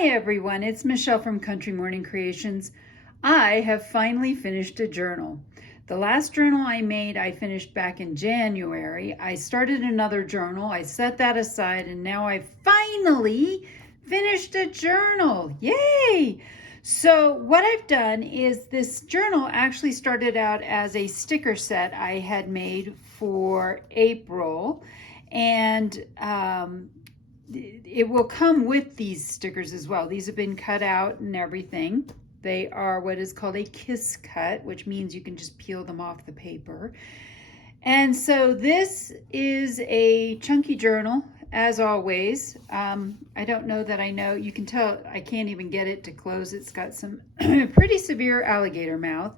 Hi everyone, it's Michelle from Country Morning Creations. I have finally finished a journal. The last journal I made, I finished back in January. I started another journal, I set that aside, and now I finally finished a journal. Yay! So what I've done is this journal actually started out as a sticker set I had made for April, and it will come with these stickers as well. These have been cut out and everything. They are what is called a kiss cut, which means you can just peel them off the paper. And so this is a chunky journal, as always. I don't know that I know. You can tell I can't even get it to close. It's got some pretty severe alligator mouth.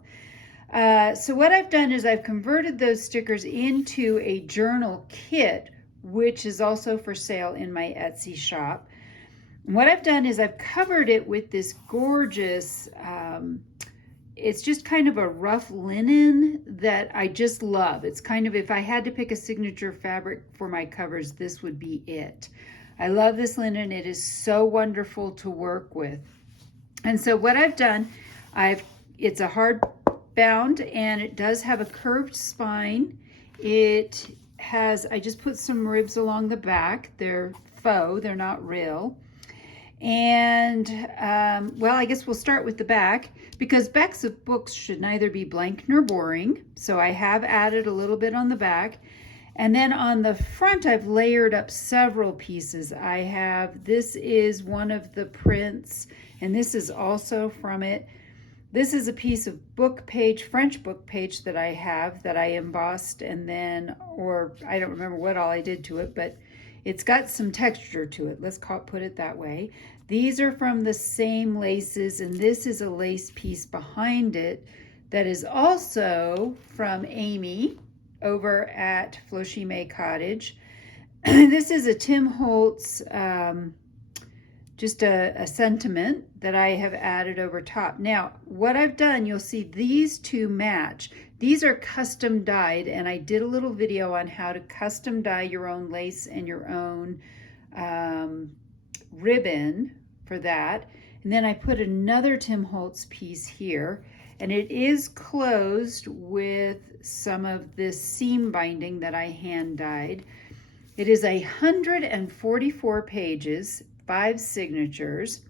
So what I've done is I've converted those stickers into a journal kit, which is also for sale in my Etsy shop. And what I've done is I've covered it with this gorgeous, it's just kind of a rough linen that I just love. It's kind of, if I had to pick a signature fabric for my covers, this would be it. I love this linen. It is so wonderful to work with. And so what I've done, it's a hard bound and it does have a curved spine. I just put some ribs along the back. They're faux, they're not real. And, well, I guess we'll start with the back, because backs of books should neither be blank nor boring. So I have added a little bit on the back. And then on the front, I've layered up several pieces. This is one of the prints, and this is also from it. This is a piece of book page, French book page that I have that I embossed and then, or I don't remember what all I did to it, but it's got some texture to it. Let's put it that way. These are from the same laces, and this is a lace piece behind it that is also from Amy over at Floshi May Cottage. This is a Tim Holtz, just a sentiment that I have added over top. Now, what I've done, you'll see these two match. These are custom dyed, and I did a little video on how to custom dye your own lace and your own ribbon for that. And then I put another Tim Holtz piece here, and it is closed with some of this seam binding that I hand dyed. It is 144 pages, 5 signatures,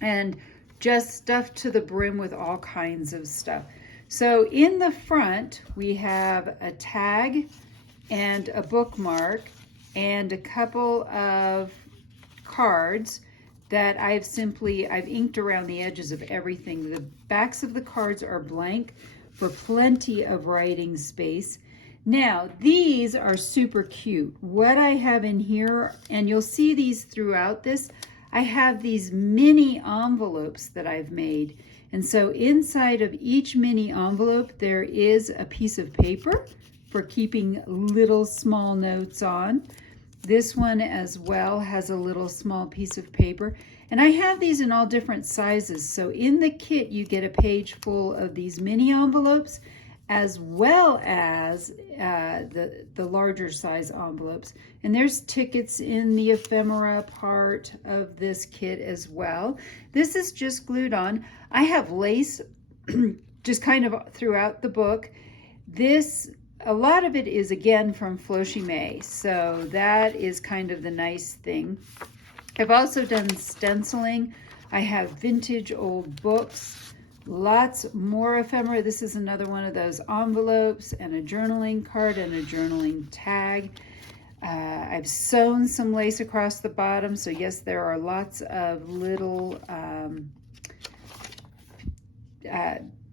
and just stuffed to the brim with all kinds of stuff. So in the front, we have a tag and a bookmark and a couple of cards that I've inked around the edges of everything. The backs of the cards are blank for plenty of writing space. Now, these are super cute. What I have in here, and you'll see these throughout this, I have these mini envelopes that I've made. And so inside of each mini envelope, there is a piece of paper for keeping little small notes on. This one as well has a little small piece of paper. And I have these in all different sizes. So in the kit, you get a page full of these mini envelopes, as well as the larger size envelopes. And there's tickets in the ephemera part of this kit as well. This is just glued on. I have lace just kind of throughout the book. A lot of it is again from Floshi May, so that is kind of the nice thing. I've also done stenciling. I have vintage old books, lots more ephemera. This is another one of those envelopes, and a journaling card and a journaling tag. I've sewn some lace across the bottom, so yes, there are lots of little,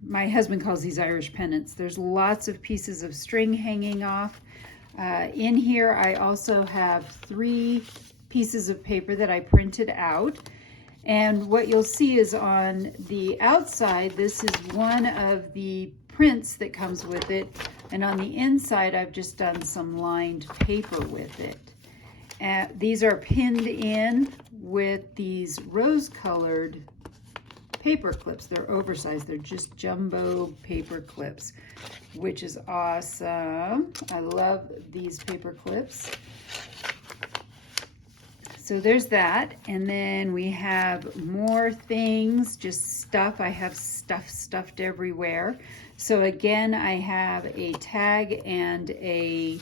my husband calls these Irish pennants. There's lots of pieces of string hanging off. In here, I also have 3 pieces of paper that I printed out. And what you'll see is on the outside, this is one of the prints that comes with it. And on the inside, I've just done some lined paper with it. These are pinned in with these rose-colored paper clips. They're oversized. They're just jumbo paper clips, which is awesome. I love these paper clips. So there's that. And then we have more things, just stuff. I have stuff stuffed everywhere. So again, I have a tag and a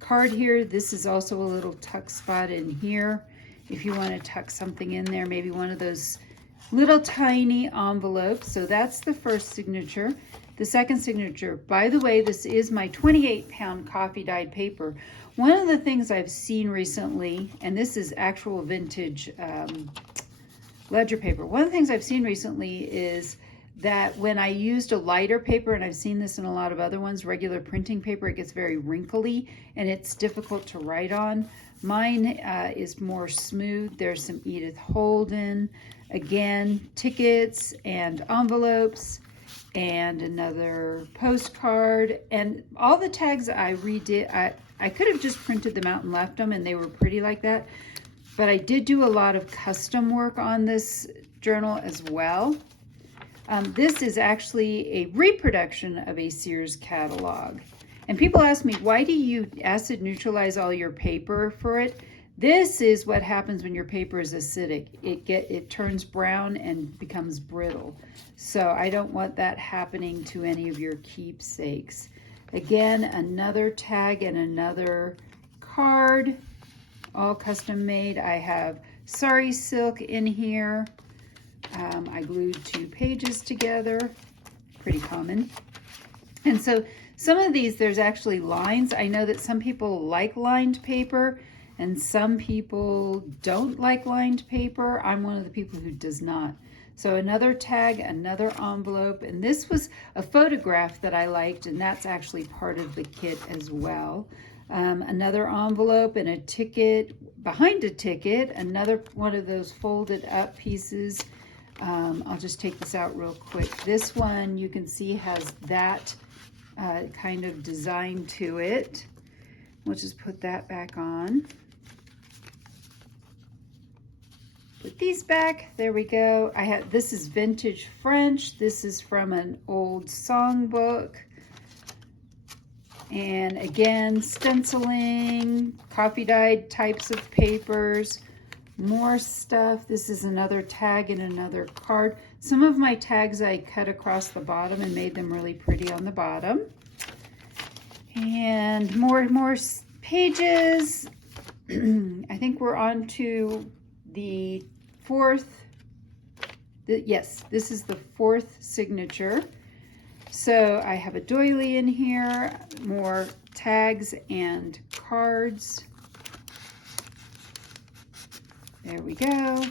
card here. This is also a little tuck spot in here. If you want to tuck something in there, maybe one of those little tiny envelopes. So that's the first signature. The second signature, by the way, this is my 28-pound coffee dyed paper. One of the things I've seen recently, and this is actual vintage ledger paper. One of the things I've seen recently is that when I used a lighter paper, and I've seen this in a lot of other ones, regular printing paper, it gets very wrinkly and it's difficult to write on. Mine is more smooth. There's some Edith Holden, again, tickets and envelopes, and another postcard, and all the tags I redid. I could have just printed them out and left them, and they were pretty like that, but I did do a lot of custom work on this journal as well. This is actually a reproduction of a Sears catalog. And people ask me, why do you acid neutralize all your paper for it? This is what happens when your paper is acidic. It turns brown and becomes brittle. So I don't want that happening to any of your keepsakes. Again, another tag and another card, all custom made. I have sari silk in here. I glued 2 pages together, pretty common. And so some of these, there's actually lines. I know that some people like lined paper and some people don't like lined paper. I'm one of the people who does not. So another tag, another envelope, and this was a photograph that I liked, and that's actually part of the kit as well. Another envelope and a ticket, behind a ticket, another one of those folded up pieces. I'll just take this out real quick. This one you can see has that kind of design to it. We'll just put that back on. Put these back. There we go. This is vintage French. This is from an old songbook. And again, stenciling, coffee dyed types of papers, more stuff. This is another tag and another card. Some of my tags I cut across the bottom and made them really pretty on the bottom. And more pages. I think we're on to the fourth. Yes, this is the 4th signature. So I have a doily in here, more tags and cards. There we go.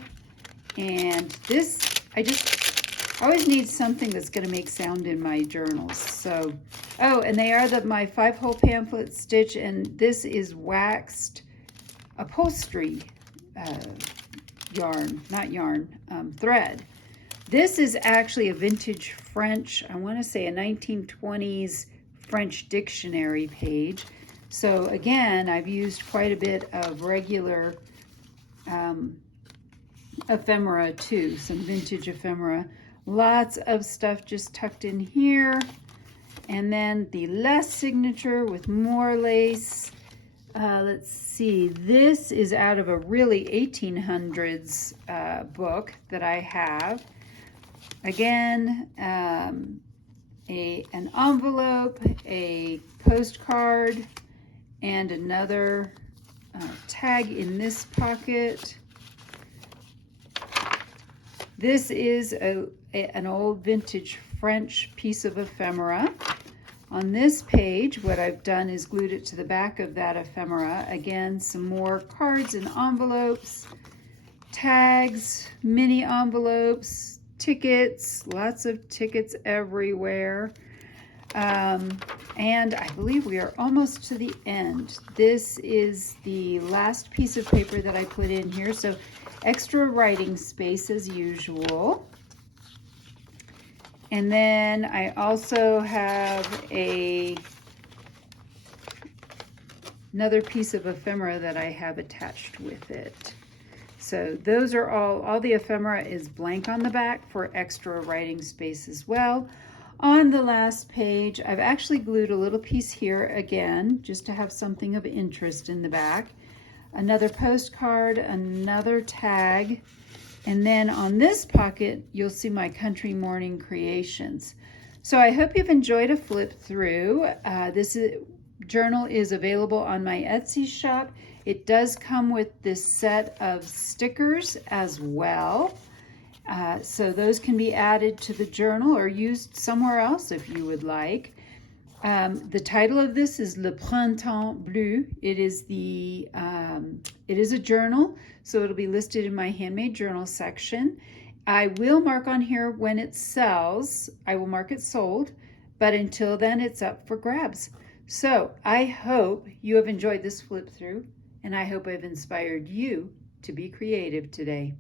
And this, I just always need something that's going to make sound in my journals. So, oh, and they are my 5-hole pamphlet stitch, and this is waxed upholstery thread. This is actually a vintage French, I want to say a 1920s French dictionary page. So again, I've used quite a bit of regular ephemera too, some vintage ephemera. Lots of stuff just tucked in here. And then the last signature with more lace. Let's see, this is out of a really 1800s book that I have. Again, an envelope, a postcard, and another tag in this pocket. This is an old vintage French piece of ephemera. On this page, what I've done is glued it to the back of that ephemera. Again, some more cards and envelopes, tags, mini envelopes, tickets, lots of tickets everywhere. And I believe we are almost to the end. This is the last piece of paper that I put in here. So extra writing space as usual. And then I also have another piece of ephemera that I have attached with it. So those are all the ephemera is blank on the back for extra writing space as well. On the last page, I've actually glued a little piece here again, just to have something of interest in the back. another postcard, another tag, and then on this pocket, you'll see my Country Morning Creations. So I hope you've enjoyed a flip through. Journal is available on my Etsy shop. It does come with this set of stickers as well. So those can be added to the journal or used somewhere else if you would like. The title of this is Le Printemps Bleu. It is a journal, so it'll be listed in my handmade journal section. I will mark on here when it sells. I will mark it sold, but until then it's up for grabs. So I hope you have enjoyed this flip through, and I hope I've inspired you to be creative today.